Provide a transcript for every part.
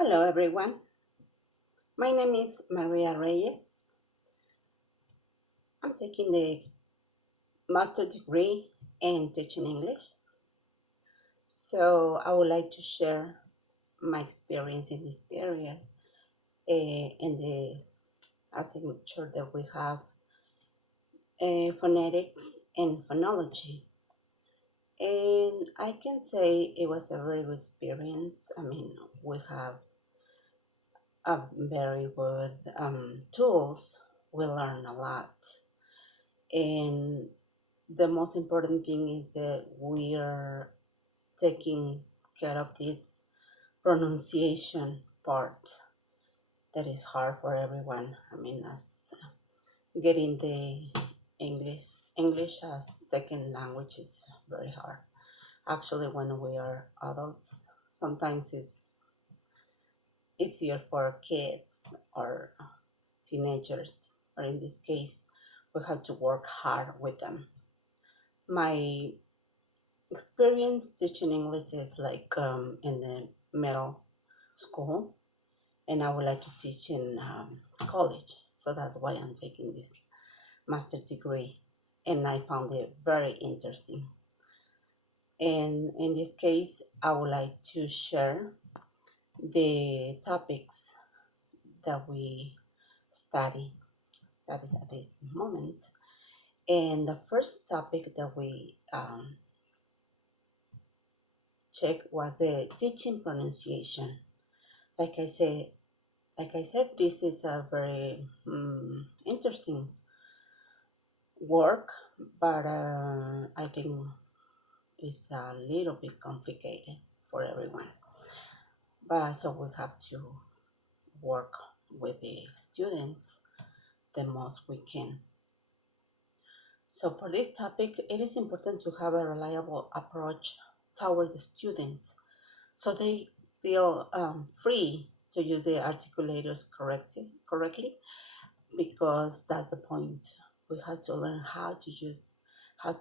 Hello everyone, my name is Maria Reyes. I'm taking the master degree in teaching English. So I would like to share my experience in this period in the signature that we have phonetics and phonology. And I can say it was a very good experience. I mean, we have a very good tools. We learn a lot. And the most important thing is that we are taking care of this pronunciation part that is hard for everyone. I mean, as getting the English as second language is very hard. Actually, when we are adults, sometimes it's easier for kids or teenagers, or in this case, we have to work hard with them. My experience teaching English is like in the middle school, and I would like to teach in college. So that's why I'm taking this master degree, and I found it very interesting. And in this case, I would like to share the topics that we study at this moment. And the first topic that we check was the teaching pronunciation. Like I said, this is a very interesting work, but I think it's a little bit complicated for everyone. But so we have to work with the students the most we can. So for this topic, it is important to have a reliable approach towards the students so they feel free to use the articulators correctly, because that's the point. We have to learn how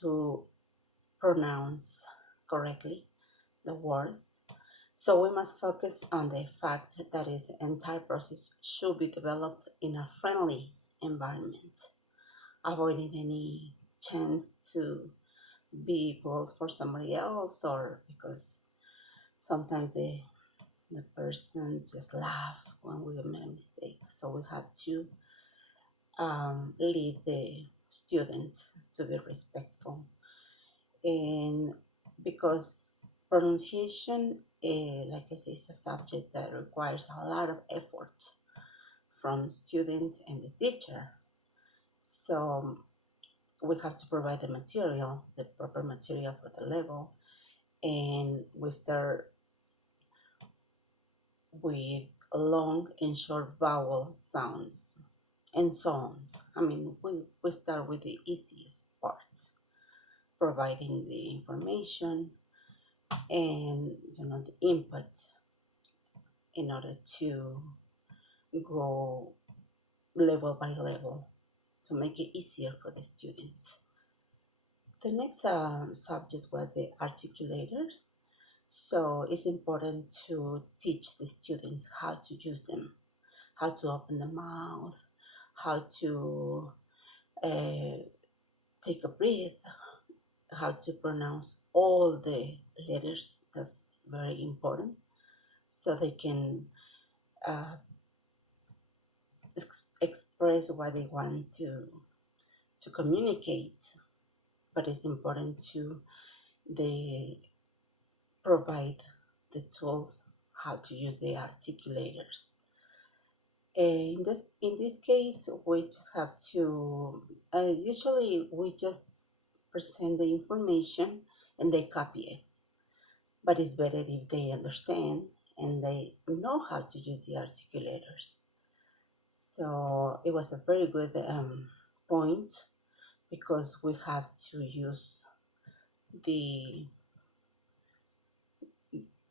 to pronounce correctly the words. So we must focus on the fact that this entire process should be developed in a friendly environment, avoiding any chance to be bold for somebody else, or because sometimes the persons just laugh when we make a mistake. So we have to lead the students to be respectful. And because pronunciation, like I say, is a subject that requires a lot of effort from students and the teacher. So we have to provide the proper material for the level, and we start with long and short vowel sounds and so on. I mean, we start with the easiest part, providing the information and the input in order to go level by level to make it easier for the students. The next subject was the articulators. So it's important to teach the students how to use them, how to open the mouth, how to uh, take a breath, how to pronounce all the letters. That's very important, so they can express what they want to communicate. But it's important to they provide the tools how to use the articulators. In this case, we just have to usually we just present the information and they copy it. But it's better if they understand and they know how to use the articulators. So it was a very good point, because we have to use the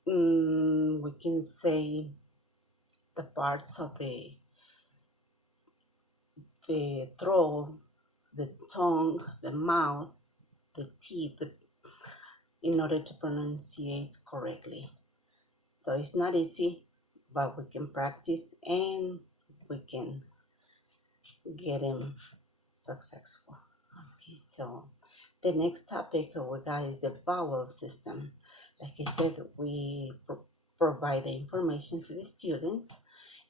we can say the parts of the throat, the tongue, the mouth, the teeth, in order to pronunciate correctly. So it's not easy, but we can practice and we can get them successful. Okay, so the next topic we got is the vowel system. Like I said, we provide the information to the students,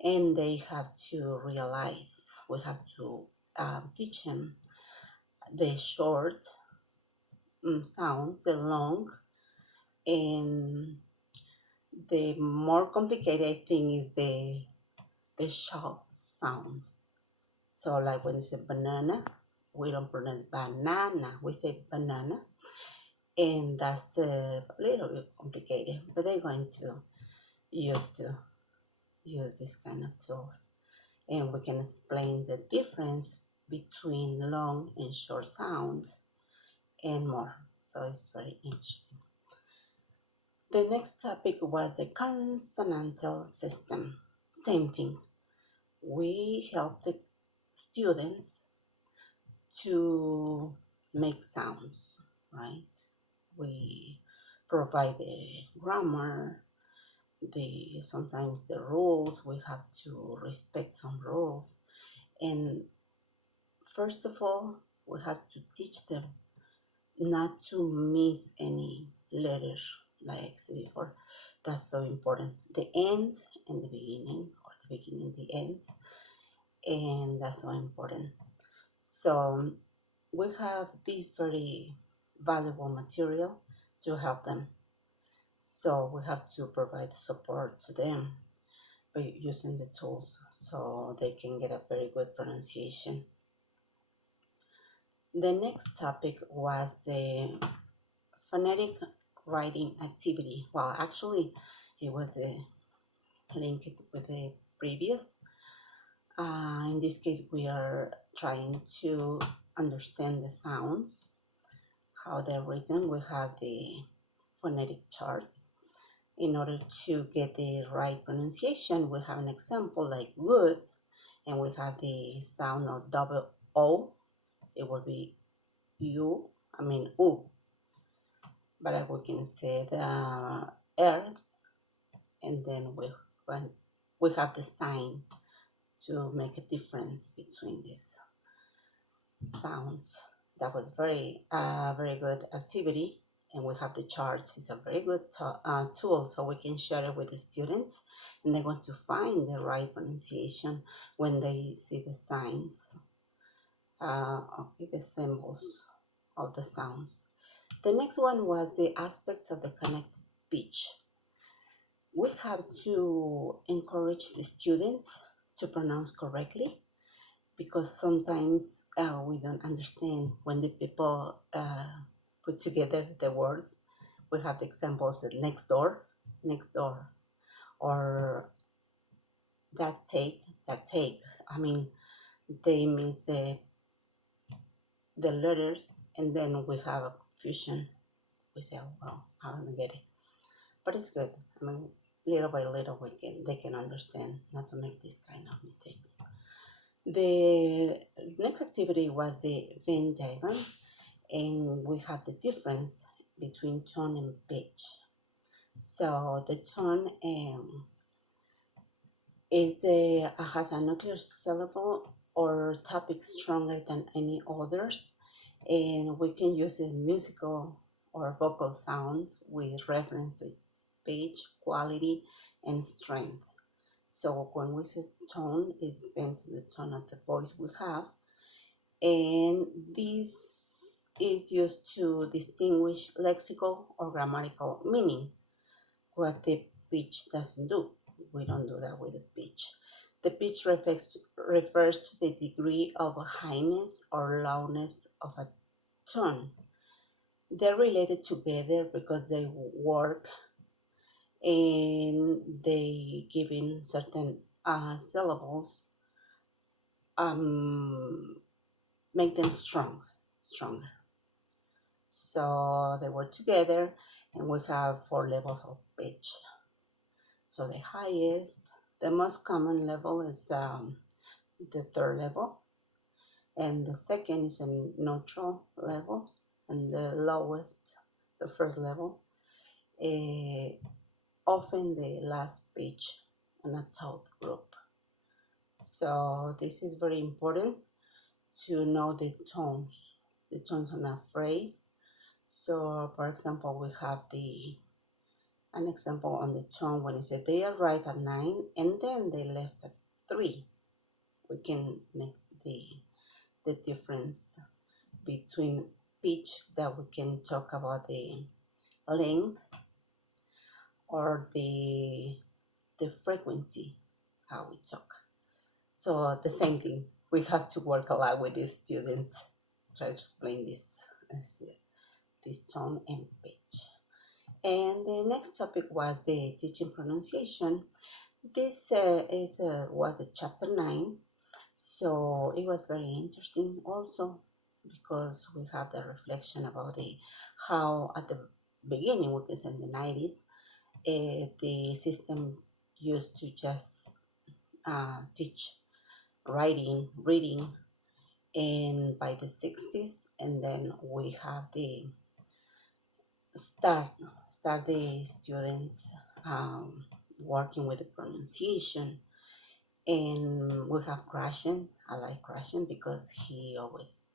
and they have to realize, we have to teach them the short sound, the long, and the more complicated thing is the short sound. So like when it's a banana, we don't pronounce banana, we say banana. And that's a little bit complicated, but they're going to use this kind of tools. And we can explain the difference between long and short sounds and more. So it's very interesting. The next topic was the consonantal system. Same thing. We help the students to make sounds, right? We provide the grammar, sometimes the rules. We have to respect some rules. And first of all, we have to teach them not to miss any letter, like I said before. That's so important. The end and the beginning, or the beginning and the end. And that's so important. So we have this very valuable material to help them. So we have to provide support to them by using the tools so they can get a very good pronunciation. The next topic was the phonetic writing activity. Well, actually, it was linked with the previous. In this case, we are trying to understand the sounds, how they're written. We have the phonetic chart. In order to get the right pronunciation, we have an example like good, and we have the sound of double O. It will be U, U. But we can say the earth, and then we have the sign to make a difference between these sounds. That was very good activity, and we have the chart. It's a very good tool, so we can share it with the students, and they want to find the right pronunciation when they see the signs, the symbols of the sounds. The next one was the aspects of the connected speech. We have to encourage the students to pronounce correctly, because sometimes we don't understand when the people put together the words. We have the examples that next door, or that take. They miss the letters, and then we have a confusion. We say, oh, well, I don't get it, but it's good. Little by little, they can understand not to make these kind of mistakes. The next activity was the Venn diagram, and we have the difference between tone and pitch. So the tone has a nuclear syllable or topic stronger than any others, and we can use the musical or vocal sounds with reference to its speech quality and strength. So when we say tone, it depends on the tone of the voice we have, and this is used to distinguish lexical or grammatical meaning, what the pitch doesn't do. We don't do that with the pitch. The pitch refers to the degree of highness or lowness of a tone. They're related together because they work, and they give in certain syllables, make them stronger. So they work together, and we have 4 levels of pitch. So the highest, the most common level is the 3rd level, and the second is a neutral level, and the lowest, the 1st level. Often the last pitch on a thought group. So this is very important to know the tones on a phrase. So for example, we have an example on the tone when it said they arrived at 9 and then they left at 3. We can make the difference between pitch, that we can talk about the length, or the frequency, how we talk. So the same thing, we have to work a lot with these students, try to explain this tone and pitch. And the next topic was the teaching pronunciation. This was the chapter 9, so it was very interesting also, because we have the reflection about how at the beginning, we can say in the 90s, the system used to just teach writing, reading, and by the 60s, and then we have the start the students working with the pronunciation. And we have Krashen. I like Krashen because he always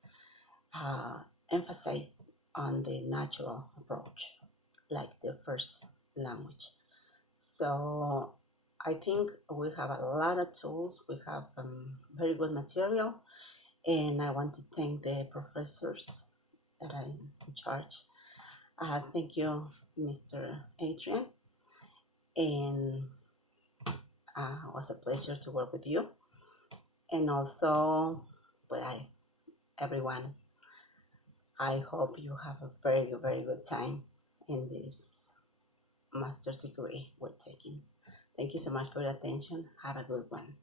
emphasized on the natural approach, like the first language. So I think we have a lot of tools. We have very good material, and I want to thank the professors that are in charge. Thank you, Mr. Adrian, and it was a pleasure to work with you. And also, well, everyone, I hope you have a very, very good time in this master's degree we're taking. Thank you so much for your attention. Have a good one.